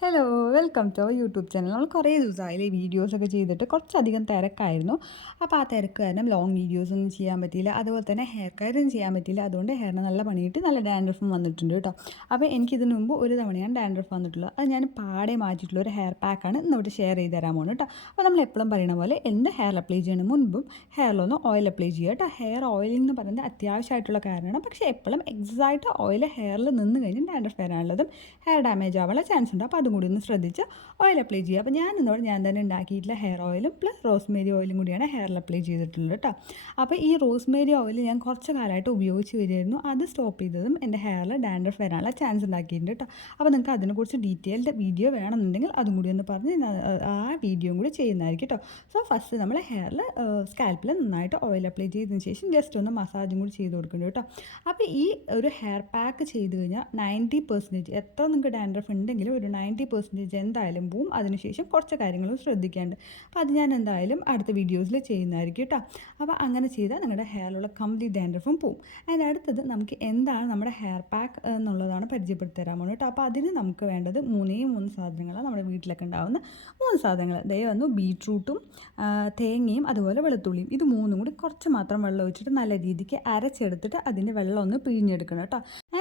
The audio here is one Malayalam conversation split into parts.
Hello welcome to our YouTube channel നമ്മൾ കുറേ ദിവസമായില്ലേ വീഡിയോസൊക്കെ ചെയ്തിട്ട് കുറച്ചധികം തിരക്കായിരുന്നു. അപ്പോൾ ആ തിരക്ക് കാരണം ലോങ് വീഡിയോസൊന്നും ചെയ്യാൻ പറ്റിയില്ല. അതുപോലെ തന്നെ ഹെയർ കെയറും ചെയ്യാൻ പറ്റിയില്ല. അതുകൊണ്ട് ഹെയറിന് നല്ല പണിയിട്ട് നല്ല ഡാൻഡ്രഫും വന്നിട്ടുണ്ട് കേട്ടോ. അപ്പോൾ എനിക്കിതിന് മുമ്പ് ഒരു തവണയാണ് ഡാൻഡ്രഫ് വന്നിട്ടുള്ളത്. അത് ഞാൻ പാടെ മാറ്റിയിട്ടുള്ള ഒരു ഹെയർ പാക്കാണ് ഇന്നിവിടെ ഷെയർ ചെയ്ത് തരാൻ പോകുന്നത് കേട്ടോ. അപ്പോൾ നമ്മൾ എപ്പോഴും പറയുന്ന പോലെ എന്ത് ഹെയർ അപ്ലൈ ചെയ്യണ മുൻപും ഹെയറിലൊന്ന് ഓയിൽ അപ്ലൈ ചെയ്യുക കേട്ടോ. ഹെയർ ഓയിൽ എന്ന് പറയുന്നത് അത്യാവശ്യമായിട്ടുള്ള കാര്യമാണ് പക്ഷേ എപ്പോഴും എക്സാക്റ്റ് ഓയിൽ ഹെയറിൽ നിന്ന് കഴിഞ്ഞാൽ ഡാൻഡ്രഫ് വരാനുള്ളതും ഹെയർ ഡാമേജ് ആവാനുള്ള ചാൻസ് ഉണ്ട്. അപ്പോൾ അതും കൂടി ഒന്ന് ശ്രദ്ധിച്ച് ഓയിൽ അപ്ലൈ ചെയ്യുക. അപ്പോൾ ഞാൻ ഇന്നോട് ഞാൻ തന്നെ ഉണ്ടാക്കിയിട്ടുള്ള ഹെയർ ഓയിലും പ്ലസ് റോസ്മേരി ഓയിലും കൂടിയാണ് ഹെയറിൽ അപ്ലൈ ചെയ്തിട്ടുള്ളത് കേട്ടോ. അപ്പോൾ ഈ റോസ്മേരി ഓയിൽ ഞാൻ കുറച്ച് കാലമായിട്ട് ഉപയോഗിച്ച് വരുമായിരുന്നു അത് സ്റ്റോപ്പ് ചെയ്തതും എന്റെ ഹെയറിൽ ഡാൻഡ്രഫ് വരാനുള്ള ചാൻസ് ഉണ്ടാക്കിയിട്ടുണ്ട് കേട്ടോ. അപ്പോൾ നിങ്ങൾക്ക് അതിനെക്കുറിച്ച് ഡീറ്റെയിൽഡ് വീഡിയോ വേണമെന്നുണ്ടെങ്കിൽ അതും കൂടി ഒന്ന് പറഞ്ഞ് ആ വീഡിയോയും കൂടി ചെയ്യുന്നതായിരിക്കും കേട്ടോ. സോ ഫസ്റ്റ് നമ്മൾ ഹെയറിൽ സ്കാൽപ്പിൽ നന്നായിട്ട് ഓയിൽ അപ്ലൈ ചെയ്തതിന് ശേഷം ജസ്റ്റ് ഒന്ന് മസാജും കൂടി ചെയ്ത് കൊടുക്കുന്നുണ്ട് കേട്ടോ. അപ്പോൾ ഈ ഒരു ഹെയർ പാക്ക് ചെയ്ത് കഴിഞ്ഞാൽ നയന്റി പെർസെന്റേജ് എത്ര നിങ്ങൾക്ക് ഡാൻഡ്രഫ് ഉണ്ടെങ്കിലും ഒരു നയന്റി പെർസെന്റേജ് എന്തായാലും പോവും അതിനുശേഷം കുറച്ച് കാര്യങ്ങളും ശ്രദ്ധിക്കാണ്ട്. അപ്പോൾ അത് ഞാൻ എന്തായാലും അടുത്ത വീഡിയോസിൽ ചെയ്യുന്നതായിരിക്കും കേട്ടോ. അപ്പോൾ അങ്ങനെ ചെയ്താൽ നിങ്ങളുടെ ഹെയറിലുള്ള കംപ്ലീറ്റ് ഡാൻഡ്രഫും പോവും. അതിന്റെ അടുത്തത് നമുക്ക് എന്താണ് നമ്മുടെ ഹെയർ പാക്ക് എന്നുള്ളതാണ് പരിചയപ്പെടുത്തി തരാൻ പോകുന്നത് കേട്ടോ. അപ്പോൾ അതിന് നമുക്ക് വേണ്ടത് മൂന്നേ മൂന്ന് സാധനങ്ങളാണ് നമ്മുടെ വീട്ടിലൊക്കെ ഉണ്ടാകുന്ന മൂന്ന് സാധനങ്ങൾ. ദയ വന്നു ബീട്രൂട്ടും തേങ്ങയും അതുപോലെ വെളുത്തുള്ളിയും. ഇത് മൂന്നും കൂടി കുറച്ച് മാത്രം വെള്ളം ഒഴിച്ചിട്ട് നല്ല രീതിക്ക് അരച്ചെടുത്തിട്ട് അതിന്റെ വെള്ളം ഒന്ന് പിഴിഞ്ഞെടുക്കണം കേട്ടോ.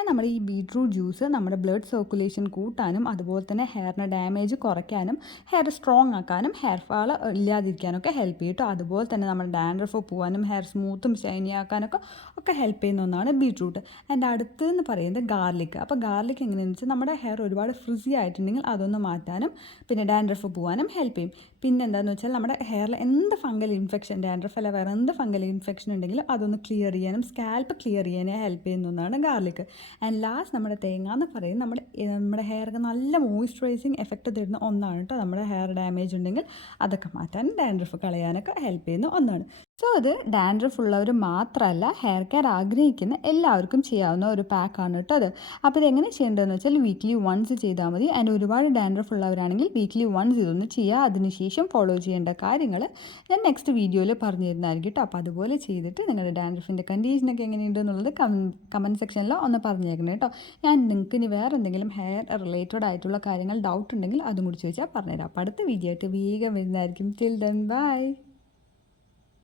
നമ്മൾ ഈ ബീട്രൂട്ട് ജ്യൂസ് നമ്മുടെ ബ്ലഡ് സർക്കുലേഷൻ കൂട്ടാനും അതുപോലെ തന്നെ ഹെയറിന് ഡാമേജ് കുറയ്ക്കാനും ഹെയർ സ്ട്രോങ് ആക്കാനും ഹെയർ ഫാൾ ഇല്ലാതിരിക്കാനൊക്കെ ഹെൽപ്പ് ചെയ്യും കേട്ടോ. അതുപോലെ തന്നെ നമ്മുടെ ഡാൻഡ്രഫ് പോകാനും ഹെയർ സ്മൂത്തും ഷൈനി ആക്കാനൊക്കെ ഒക്കെ ഹെൽപ്പ് ചെയ്യുന്ന ഒന്നാണ് ബീട്രൂട്ട് എന്റെ അടുത്ത് എന്ന് പറയുന്നത് ഗാർലിക് അപ്പോൾ ഗാർലിക് എങ്ങനെയാണെന്ന് വെച്ചാൽ നമ്മുടെ ഹെയർ ഒരുപാട് ഫ്രിസി ആയിട്ടുണ്ടെങ്കിൽ അതൊന്ന് മാറ്റാനും പിന്നെ ഡാൻഡ്രഫ് പോകാനും ഹെൽപ്പ് ചെയ്യും. പിന്നെ എന്താണെന്ന് വെച്ചാൽ നമ്മുടെ ഹെയറിൽ എന്ത് ഫംഗൽ ഇൻഫെക്ഷൻ ഡാൻഡ്രഫ് അല്ല വേറെ എന്ത് ഫംഗൽ ഇൻഫെക്ഷൻ ഉണ്ടെങ്കിലും അതൊന്ന് ക്ലിയർ ചെയ്യാനും സ്കാൽപ്പ് ക്ലിയർ ചെയ്യാനും ഹെൽപ്പ് ചെയ്യുന്ന ഒന്നാണ് ഗാർലിക് ആൻഡ് ലാസ്റ്റ് നമ്മുടെ തേങ്ങ എന്ന് പറയുന്നത് നമ്മുടെ നമ്മുടെ ഹെയർക്ക് നല്ല മോയ്സ്ചറൈസിങ് എഫക്റ്റ് തരുന്ന ഒന്നാണ് കേട്ടോ നമ്മുടെ ഹെയർ ഡാമേജ് ഉണ്ടെങ്കിൽ അതൊക്കെ മാറ്റാനും ഡാൻഡ്രഫ് കളയാനൊക്കെ ഹെൽപ്പ് ചെയ്യുന്ന ഒന്നാണ്. സോ അത് ഡാൻഡ്രഫ് ഉള്ളവർ മാത്രമല്ല ഹെയർ കെയർ ആഗ്രഹിക്കുന്ന എല്ലാവർക്കും ചെയ്യാവുന്ന ഒരു പാക്കാണ് കേട്ടോ അത്. അപ്പോൾ ഇതെങ്ങനെ ചെയ്യേണ്ടതെന്ന് വെച്ചാൽ വീക്ക്ലി വൺസ് ചെയ്താൽ മതി. അതിന് ഒരുപാട് ഡാൻഡ്രഫ് ഉള്ളവരാണെങ്കിൽ വീക്ക്ലി വൺസ് ഇതൊന്ന് ചെയ്യുക. അതിനുശേഷം ഫോളോ ചെയ്യേണ്ട കാര്യങ്ങൾ ഞാൻ നെക്സ്റ്റ് വീഡിയോയിൽ പറഞ്ഞു തരുന്നതായിരിക്കും കേട്ടോ. അപ്പോൾ അതുപോലെ ചെയ്തിട്ട് നിങ്ങളുടെ ഡാൻഡ്രഫിന്റെ കണ്ടീഷനൊക്കെ എങ്ങനെയുണ്ട് എന്നുള്ളത് കമന്റ് സെക്ഷനിൽ ഒന്ന് പറഞ്ഞേക്കണം കേട്ടോ. ഞാൻ നിങ്ങൾക്ക് ഇനി വേറെ എന്തെങ്കിലും ഹെയർ റിലേറ്റഡ് ആയിട്ടുള്ള കാര്യങ്ങൾ ഡൗട്ട് ഉണ്ടെങ്കിൽ അതും കൂടി ചോദിച്ചാൽ പറഞ്ഞുതരാം. അപ്പോൾ അടുത്ത വീഡിയോ ആയിട്ട് വേഗം വരുന്നതായിരിക്കും. Till by